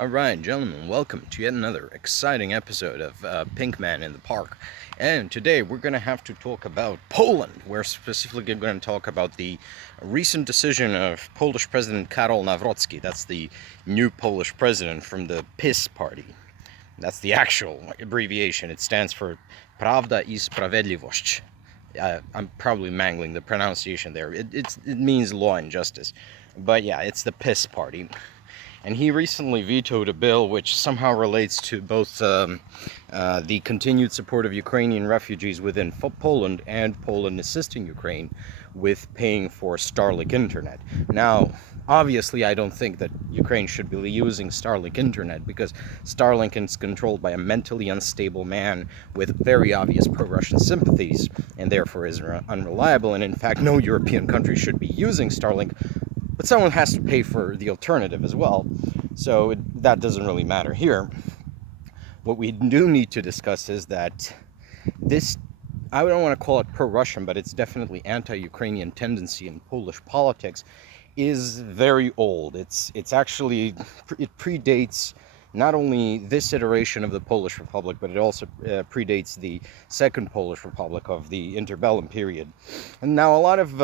Alright, gentlemen, welcome to yet another exciting episode of Pink Man in the Park. And today we're going to have to talk about Poland. We're specifically going to talk about the recent decision of Polish President Karol Nawrocki. That's the new Polish president from the PiS party. That's the actual abbreviation. It stands for Prawda I Sprawiedliwość. I'm probably mangling the pronunciation there. It means law and justice. But yeah, it's the PiS party. And he recently vetoed a bill which somehow relates to both the continued support of Ukrainian refugees within Poland and Poland assisting Ukraine with paying for Starlink internet. Now, obviously, I don't think that Ukraine should be using Starlink internet because Starlink is controlled by a mentally unstable man with very obvious pro-Russian sympathies and therefore is unreliable. And in fact, no European country should be using Starlink. But someone has to pay for the alternative as well, so that doesn't really matter here. What we do need to discuss is that this, I don't want to call it pro-Russian, but it's definitely anti-Ukrainian tendency in Polish politics, is very old. It predates not only this iteration of the Polish Republic, but it also predates the Second Polish Republic of the interbellum period. And now a lot of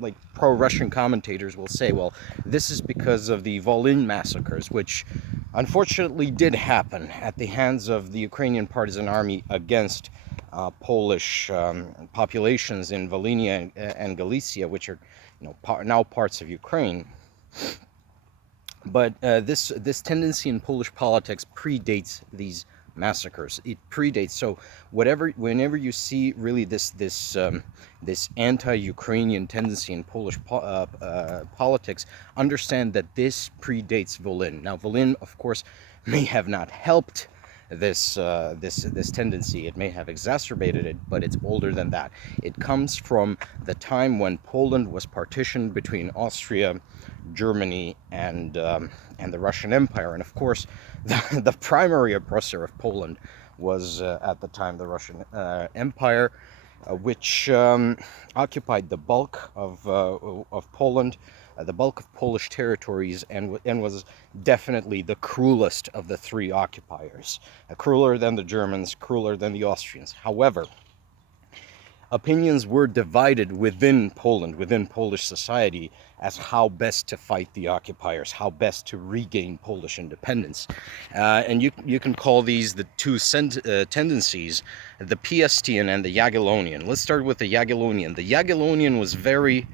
like pro-Russian commentators will say, well, this is because of the Volyn massacres, which unfortunately did happen at the hands of the Ukrainian partisan army against Polish populations in Volhynia and Galicia, which are now parts of Ukraine. But this tendency in Polish politics predates these massacres. It predates. So whenever you see really this anti-Ukrainian tendency in Polish politics, understand that this predates Volyn. Now, Volyn, of course, may have not helped this tendency. It may have exacerbated it, but it's older than that. It comes from the time when Poland was partitioned between Austria, Germany, and the Russian Empire. And of course, the primary oppressor of Poland was at the time the Russian Empire, which occupied the bulk of Poland, the bulk of Polish territories, and was definitely the cruelest of the three occupiers. Crueler than the Germans, crueler than the Austrians. However, opinions were divided within Poland, within Polish society, as how best to fight the occupiers, how best to regain Polish independence. And you can call these the two tendencies, the Piastian and the Jagiellonian. Let's start with the Jagiellonian. The Jagiellonian was very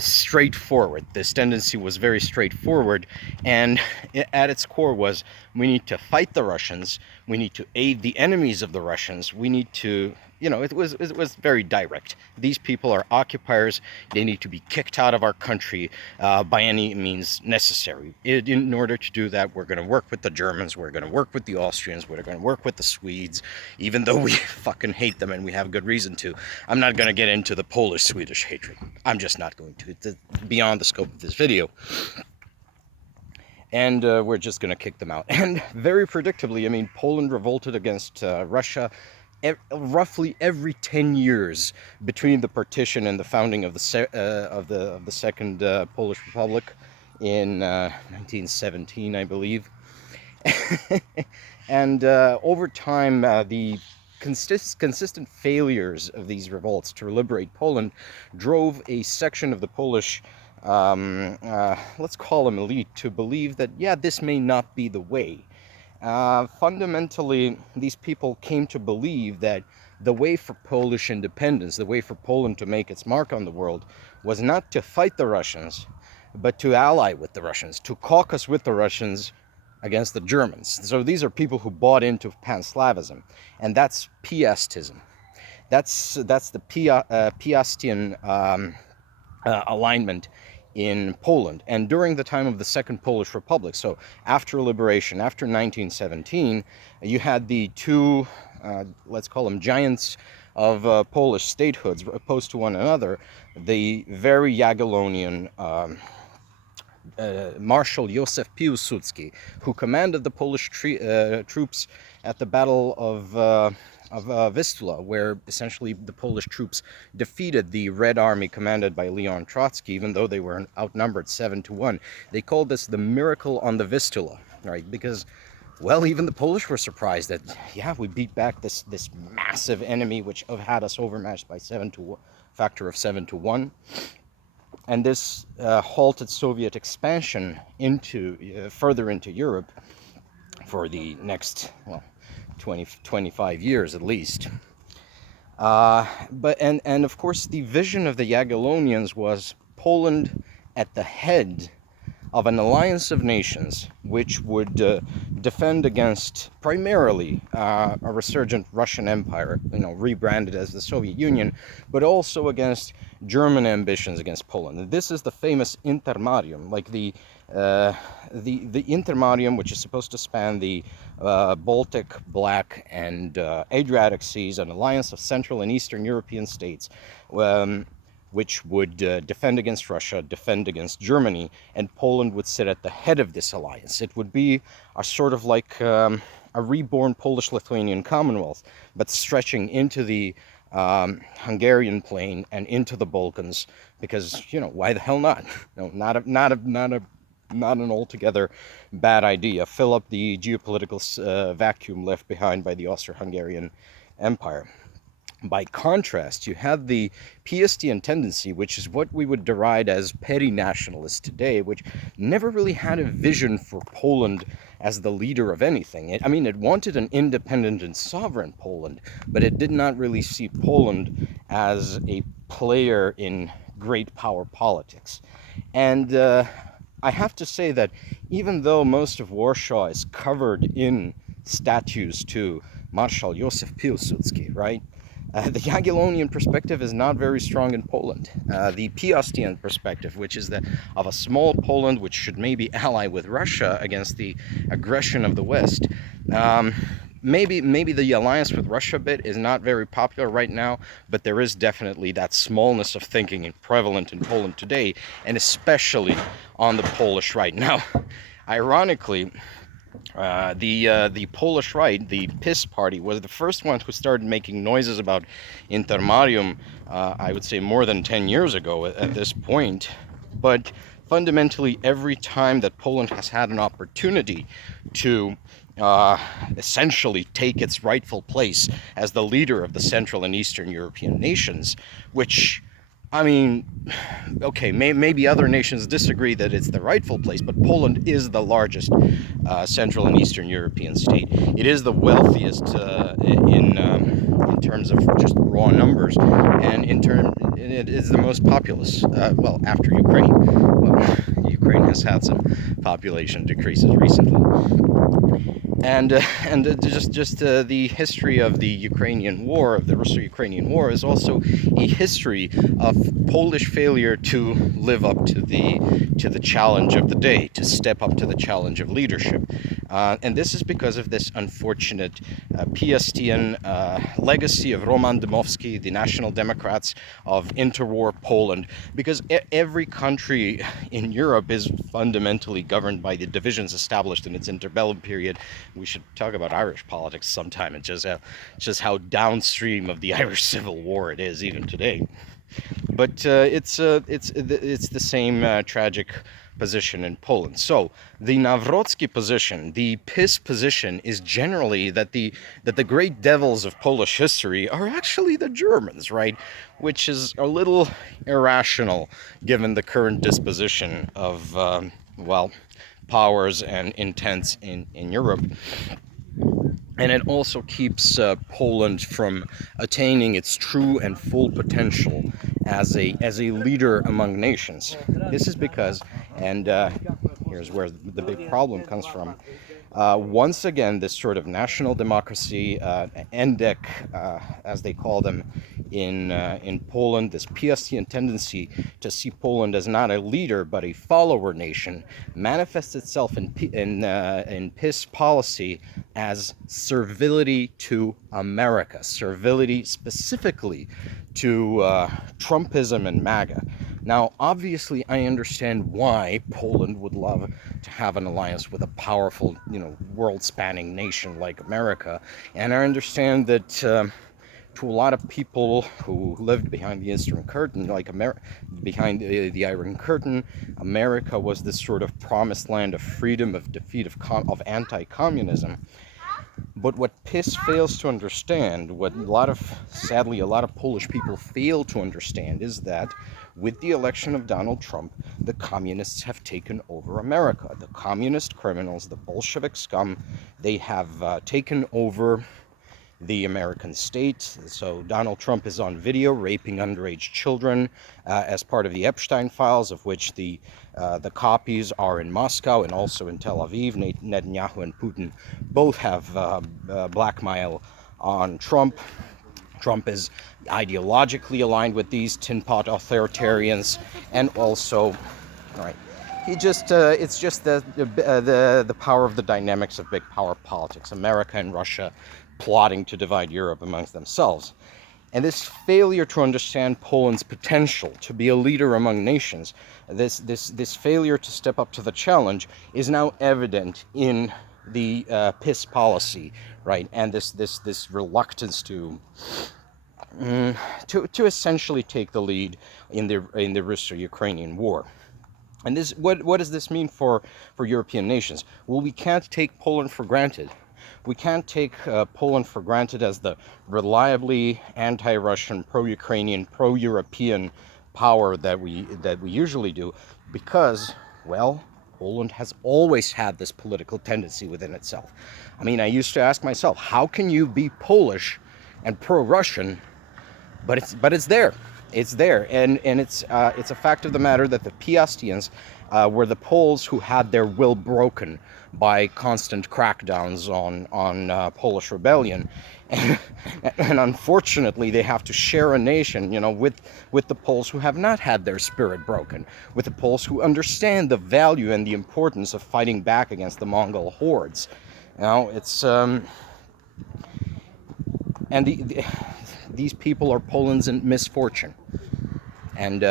straightforward. This tendency was very straightforward, and at its core was, we need to fight the Russians, we need to aid the enemies of the Russians, we need to, it was very direct. These people are occupiers, they need to be kicked out of our country by any means necessary. In order to do that, we're going to work with the Germans, we're going to work with the Austrians, we're going to work with the Swedes, even though we fucking hate them and we have good reason to. I'm not going to get into the Polish-Swedish hatred. I'm just not going to. It's beyond the scope of this video. And we're just going to kick them out. And very predictably, Poland revolted against Russia roughly every 10 years between the partition and the founding of the Second Polish Republic in 1917, I believe. And over time, the consistent failures of these revolts to liberate Poland drove a section of the Polish, let's call them elite, to believe that, yeah, this may not be the way. Fundamentally, these people came to believe that the way for Polish independence, the way for Poland to make its mark on the world, was not to fight the Russians, but to ally with the Russians, to caucus with the Russians against the Germans. So these are people who bought into Pan-Slavism, and that's Piastism. That's the Piastian alignment in Poland. And during the time of the Second Polish Republic, so after liberation, after 1917, you had the two, let's call them giants of Polish statehoods opposed to one another, the very Jagiellonian Marshal Józef Piłsudski, who commanded the Polish troops at the Battle of Vistula, where essentially the Polish troops defeated the Red Army commanded by Leon Trotsky, even though they were outnumbered 7-1. They called this the miracle on the Vistula, right? Because, well, even the Polish were surprised that, yeah, we beat back this massive enemy which had us overmatched by factor of 7-1. And this halted Soviet expansion into further into Europe for the next, well, 25 years at least. And of course, the vision of the Jagiellonians was Poland at the head of an alliance of nations which would defend against primarily a resurgent Russian Empire, rebranded as the Soviet Union, but also against German ambitions against Poland. And this is the famous Intermarium, like the Intermarium, which is supposed to span the Baltic, Black, and Adriatic Seas, an alliance of Central and Eastern European states, which would defend against Russia, defend against Germany, and Poland would sit at the head of this alliance. It would be a sort of like a reborn Polish-Lithuanian Commonwealth, but stretching into the Hungarian plain and into the Balkans, because, why the hell not? No, not an altogether bad idea. Fill up the geopolitical vacuum left behind by the Austro-Hungarian Empire. By contrast, you have the Piastian tendency, which is what we would deride as peri-nationalist today, which never really had a vision for Poland as the leader of anything. It wanted an independent and sovereign Poland, but it did not really see Poland as a player in great power politics. And I have to say that even though most of Warsaw is covered in statues to Marshal Józef Piłsudski, right? The Jagiellonian perspective is not very strong in Poland. The Piastian perspective, which is that of a small Poland which should maybe ally with Russia against the aggression of the West, maybe the alliance with Russia bit is not very popular right now, but there is definitely that smallness of thinking prevalent in Poland today, and especially on the Polish right. Now, ironically, the Polish right, the PiS party, was the first one who started making noises about Intermarium, I would say more than 10 years ago at this point. But fundamentally, every time that Poland has had an opportunity to essentially take its rightful place as the leader of the Central and Eastern European nations, which, okay, maybe other nations disagree that it's the rightful place, but Poland is the largest Central and Eastern European state. It is the wealthiest in terms of just raw numbers, and it is the most populous. Well, after Ukraine. Well, Ukraine has had some population decreases recently. And the history of the Ukrainian war, of the Russo-Ukrainian war, is also a history of Polish failure to live up to the challenge of the day, to step up to the challenge of leadership. And this is because of this unfortunate Piastian legacy of Roman Dmowski, the National Democrats of interwar Poland, because every country in Europe is fundamentally governed by the divisions established in its interbellum period. We should talk about Irish politics sometime, and just how downstream of the Irish Civil War it is even today. But it's the same tragic position in Poland. So the Nawrocki position, the PiS position, is generally that the great devils of Polish history are actually the Germans, right? Which is a little irrational given the current disposition of powers and intents in Europe. And it also keeps Poland from attaining its true and full potential as a leader among nations. This is because, and here's where the big problem comes from, once again, this sort of national democracy, endek, as they call them in Poland, this Piastian tendency to see Poland as not a leader but a follower nation, manifests itself in PiS policy as servility to America, servility specifically to Trumpism and MAGA. Now, obviously, I understand why Poland would love to have an alliance with a powerful, world-spanning nation like America, and I understand that to a lot of people who lived behind the Eastern Curtain, like behind the Iron Curtain, America was this sort of promised land of freedom, of defeat of anti-communism. But what PiS fails to understand, what sadly, a lot of Polish people fail to understand, is that with the election of Donald Trump, the communists have taken over America. The communist criminals, the Bolshevik scum, they have taken over the American state. So Donald Trump is on video raping underage children as part of the Epstein files, of which the copies are in Moscow and also in Tel Aviv. Netanyahu and Putin both have blackmail on Trump. Trump is ideologically aligned with these tin pot authoritarians, and also, right, it's just the power of the dynamics of big power politics. America and Russia plotting to divide Europe amongst themselves. And this failure to understand Poland's potential to be a leader among nations, this failure to step up to the challenge, is now evident in the PiS policy, right? And this reluctance to essentially take the lead in the Russo-Ukrainian war. And what does this mean for European nations? Well, we can't take Poland for granted. We can't take Poland for granted as the reliably anti-Russian, pro-Ukrainian, pro-European power that we usually do, because, well, Poland has always had this political tendency within itself. I mean, I used to ask myself, how can you be Polish and pro-Russian, but it's there. It's there, and it's a fact of the matter that the Piastians were the Poles who had their will broken by constant crackdowns on Polish rebellion, and unfortunately they have to share a nation, with the Poles who have not had their spirit broken, with the Poles who understand the value and the importance of fighting back against the Mongol hordes. It's and these people are Poland's misfortune. And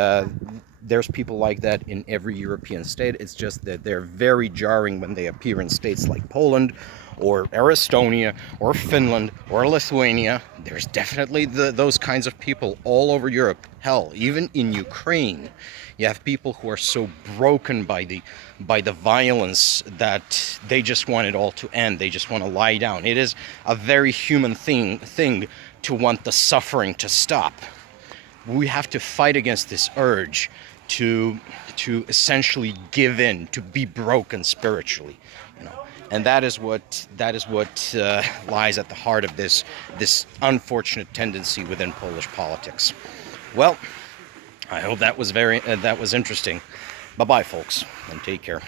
there's people like that in every European state. It's just that they're very jarring when they appear in states like Poland or Estonia or Finland or Lithuania. There's definitely those kinds of people all over Europe. Hell, even in Ukraine, you have people who are so broken by the violence that they just want it all to end. They just want to lie down. It is a very human thing to want the suffering to stop. We have to fight against this urge to essentially give in, to be broken spiritually, and that is what lies at the heart of this unfortunate tendency within Polish politics. Well, I hope that was interesting. Bye bye, folks, and take care.